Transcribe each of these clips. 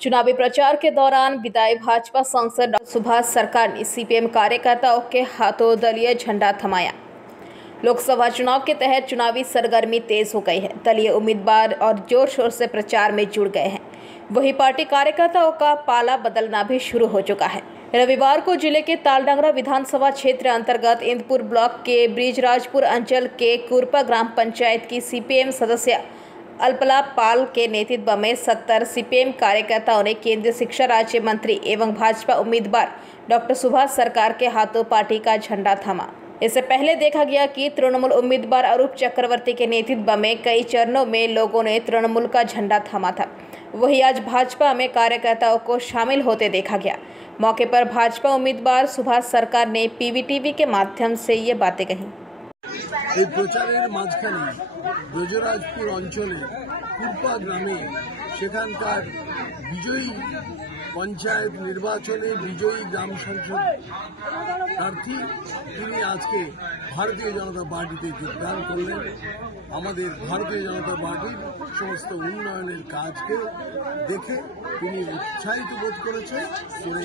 चुनावी प्रचार के दौरान विधायक भाजपा सांसद डॉ सुभाष सरकार ने सीपीएम कार्यकर्ताओं के हाथों दलीय झंडा थमाया। लोकसभा चुनाव के तहत चुनावी सरगर्मी तेज हो गई है। दलीय उम्मीदवार और जोर शोर से प्रचार में जुड़ गए हैं। वहीं पार्टी कार्यकर्ताओं का पाला बदलना भी शुरू हो चुका है। रविवार को जिले के तालडंगरा विधानसभा क्षेत्र अंतर्गत इंदपुर ब्लॉक के ब्रिजराजपुर अंचल के कुरपा ग्राम पंचायत की सीपीएम सदस्य अल्पला पाल के नेतृत्व में 70 सीपीएम कार्यकर्ताओं ने केंद्रीय शिक्षा राज्य मंत्री एवं भाजपा उम्मीदवार डॉ सुभाष सरकार के हाथों पार्टी का झंडा थामा। इससे पहले देखा गया कि तृणमूल उम्मीदवार अरूप चक्रवर्ती के नेतृत्व में कई चरणों में लोगों ने तृणमूल का झंडा थामा था। वहीं आज भाजपा में कार्यकर्ताओं को शामिल होते देखा गया। मौके पर भाजपा उम्मीदवार सुभाष सरकार ने पीवीटीवी के माध्यम से ये बातें कही। प्रचारेर माझखाने ब्रजराजपुर अंचले कुरपा ग्रामे सेखानकार विजयी पंचायत निर्वाचने विजयी ग्राम संसद प्रार्थी তিনি আজকে भारतीय जनता पार्टीতে যোগদান করলেন। আমাদের भारतीय जनता पार्टीর সমস্ত উন্নয়নের কাজকে দেখে তিনি উৎসাহিত বোধ করেছেন করে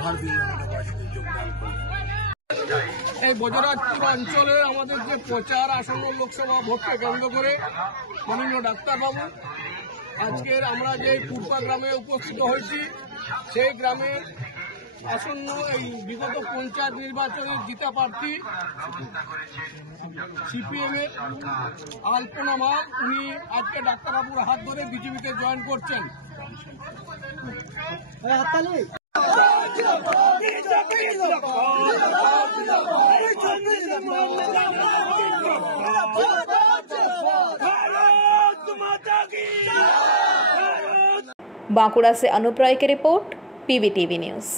भारतीय जनता पार्टीতে যোগদান করলেন। এই ব্রজরাজপুর অঞ্চলে আমাদের যে প্রচার আসন্ন লোকসভা ভোটকে কেন্দ্র করে মাননীয় ডাক্তারবাবু আজকের আমরা যে কুরপা গ্রামে উপস্থিত হয়েছি সেই গ্রামের আসন্ন এই বিগত পঞ্চায়েত নির্বাচনের জিতা প্রার্থী সিপিএম এর আলপনা মাল উনি আজকে ডাক্তারবাবুর হাত ধরে বিজেপিতে জয়েন করছেন। बांकुड़ा से अनुप राय की रिपोर्ट, पीवीटीवी न्यूज़।